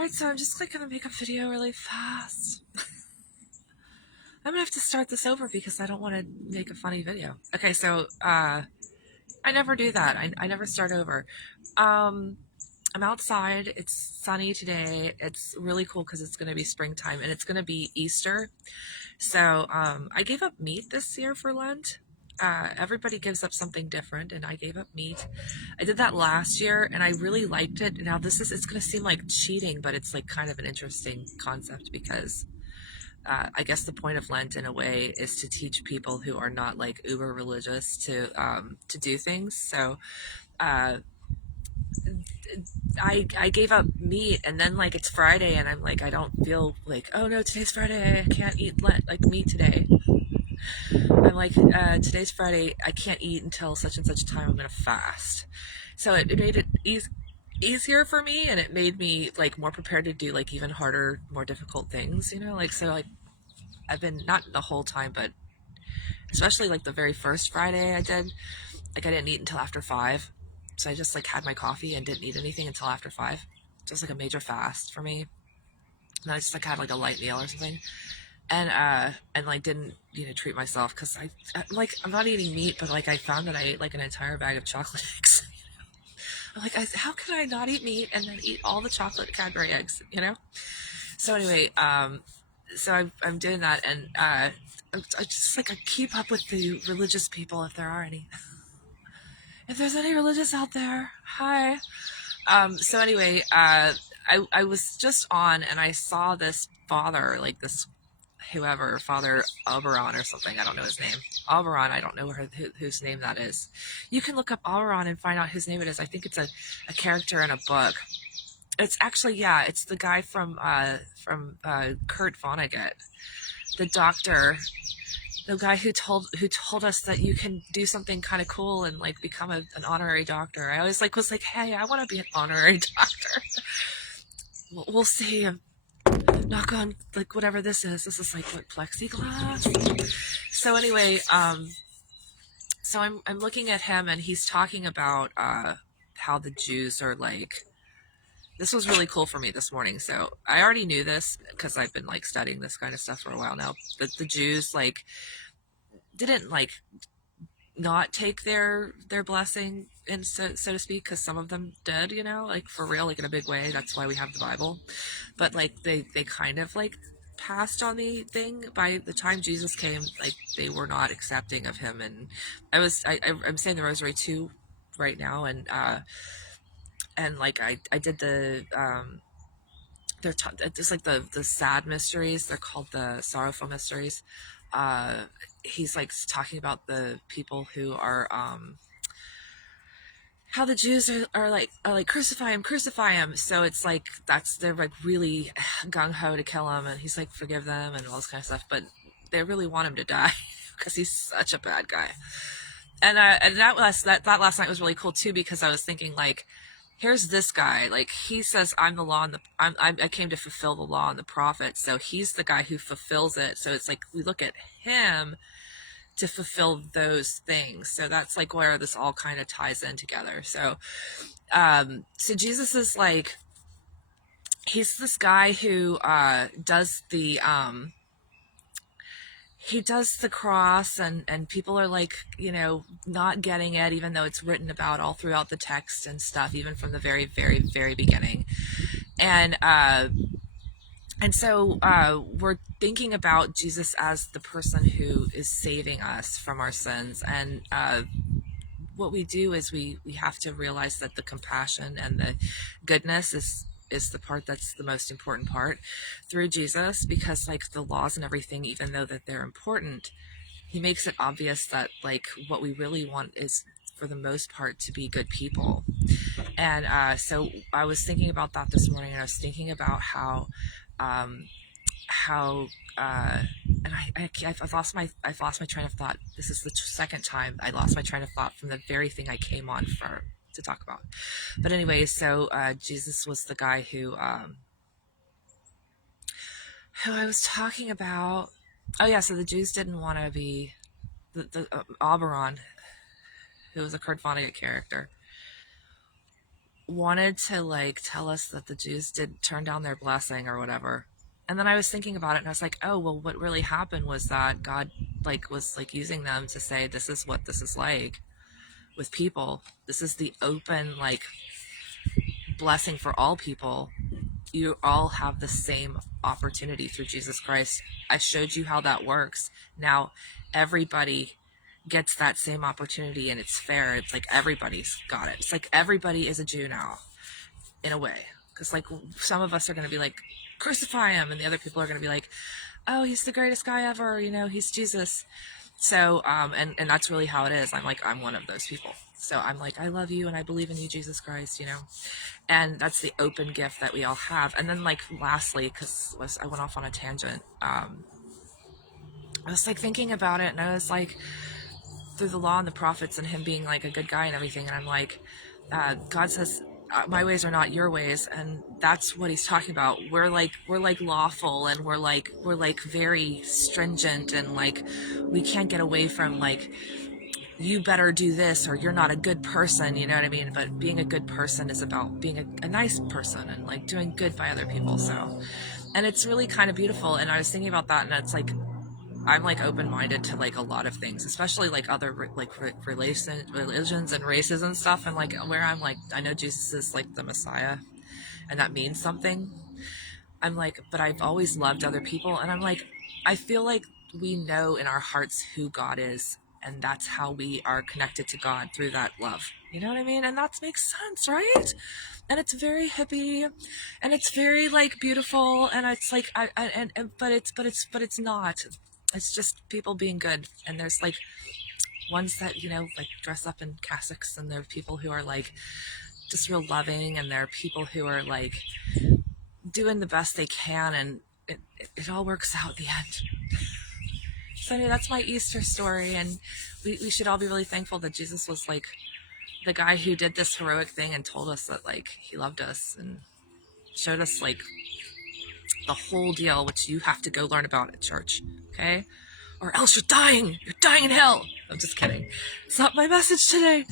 Alright, so I'm just gonna make a video really fast. I'm gonna have to start this over because I don't want to make a funny video. Okay, so I never do that. I never start over. I'm outside. It's sunny today. It's really cool because it's gonna be springtime and it's gonna be Easter. So I gave up meat this year for Lent. Everybody gives up something different, and I gave up meat. I did that last year, and I really liked it. Now it's going to seem like cheating, but it's like kind of an interesting concept because I guess the point of Lent, in a way, is to teach people who are not like uber religious to do things. So uh, I gave up meat, and then like it's Friday, and I'm like I don't feel like, oh no, today's Friday, I can't eat like meat today. I'm like, today's Friday, I can't eat until such and such time. I'm gonna fast. So it made it easier for me, and it made me like more prepared to do like even harder, more difficult things. Like so like I've been not the whole time, but especially like the very first Friday I did, like I didn't eat until after 5. So I just like had my coffee and didn't eat anything until after 5. Just like a major fast for me. And I just like had like a light meal or something. And like didn't treat myself because I'm not eating meat, but like I found that I ate like an entire bag of chocolate eggs. I'm like, how can I not eat meat and then eat all the chocolate Cadbury eggs? So anyway, so I'm doing that, and I just like I keep up with the religious people if there are any. If there's any religious out there, hi. So anyway, I was just on and I saw this father, like this whoever, Father Oberon or something. I don't know his name. Oberon, I don't know whose name that is. You can look up Oberon and find out whose name it is. I think it's a character in a book. It's actually, yeah, it's the guy from Kurt Vonnegut, the doctor, the guy who told us that you can do something kind of cool and like become an honorary doctor. I always like was like, hey, I want to be an honorary doctor. We'll see. Knock on like whatever this is. This is like what, plexiglass. So anyway, so I'm looking at him and he's talking about how the Jews are like. This was really cool for me this morning. So I already knew this because I've been like studying this kind of stuff for a while now. But the Jews like didn't like not take their blessing, and so to speak, because some of them did, like for real, like in a big way. That's why we have the Bible. But like they kind of like passed on the thing. By the time Jesus came, like they were not accepting of him. And I'm saying the rosary too right now, and like I did the it's like the sad mysteries. They're called the sorrowful mysteries. He's like talking about the people who are how the Jews are like crucify him. So it's like they're like really gung ho to kill him, and he's like forgive them and all this kind of stuff, but they really want him to die because he's such a bad guy. And that last night was really cool too, because I was thinking like, here's this guy, like he says I'm the law and I came to fulfill the law and the prophets, so he's the guy who fulfills it. So it's like we look at him to fulfill those things. So that's like where this all kind of ties in together. So so Jesus is like, he's this guy who does the he does the cross, and people are like, not getting it, even though it's written about all throughout the text and stuff, even from the very, very, very beginning. And so we're thinking about Jesus as the person who is saving us from our sins. And what we do is we have to realize that the compassion and the goodness is the part that's the most important part through Jesus, because like the laws and everything, even though that they're important, he makes it obvious that like what we really want is for the most part to be good people. And so I was thinking about that this morning, and I was thinking about how and I've lost my train of thought. This is the second time I lost my train of thought from the very thing I came on to talk about. But anyway, so Jesus was the guy who I was talking about. Oh yeah, so the Jews didn't want to be the Oberon, who was a Kurt Vonnegut character, wanted to like tell us that the Jews did turn down their blessing or whatever. And then I was thinking about it and I was like, oh, well, what really happened was that God like was like using them to say, this is what this is like with people. This is the open like blessing for all people. You all have the same opportunity through Jesus Christ. I showed you how that works. Now everybody gets that same opportunity and it's fair. It's like everybody's got it. It's like everybody is a Jew now in a way. Because like some of us are going to be like, crucify him, and the other people are going to be like, oh, he's the greatest guy ever, you know, he's Jesus. So and that's really how it is. I'm one of those people. So I'm like, I love you and I believe in you, Jesus Christ, you know. And that's the open gift that we all have. And then like lastly, because I went off on a tangent, I was like thinking about it and I was like, through the law and the prophets and him being like a good guy and everything, and I'm like, God says, my ways are not your ways, and that's what he's talking about. We're like lawful, and we're like very stringent, and like we can't get away from like, you better do this or you're not a good person, you know what I mean? But being a good person is about being a nice person and like doing good by other people. So, and it's really kind of beautiful. And I was thinking about that, and it's like, I'm like open-minded to like a lot of things, especially like other religions and races and stuff. And like where I'm like, I know Jesus is like the Messiah and that means something. I'm like, but I've always loved other people. And I'm like, I feel like we know in our hearts who God is. And that's how we are connected to God, through that love. You know what I mean? And that makes sense, right? And it's very hippie, and it's very like beautiful, and it's like but it's not. It's just people being good, and there's like ones that, you know, like dress up in cassocks, and there are people who are like just real loving, and there are people who are like doing the best they can, and it all works out at the end. So anyway, that's my Easter story, and we should all be really thankful that Jesus was like the guy who did this heroic thing and told us that like he loved us and showed us like the whole deal, which you have to go learn about at church, okay? Or else you're dying in hell. I'm just kidding. It's not my message today.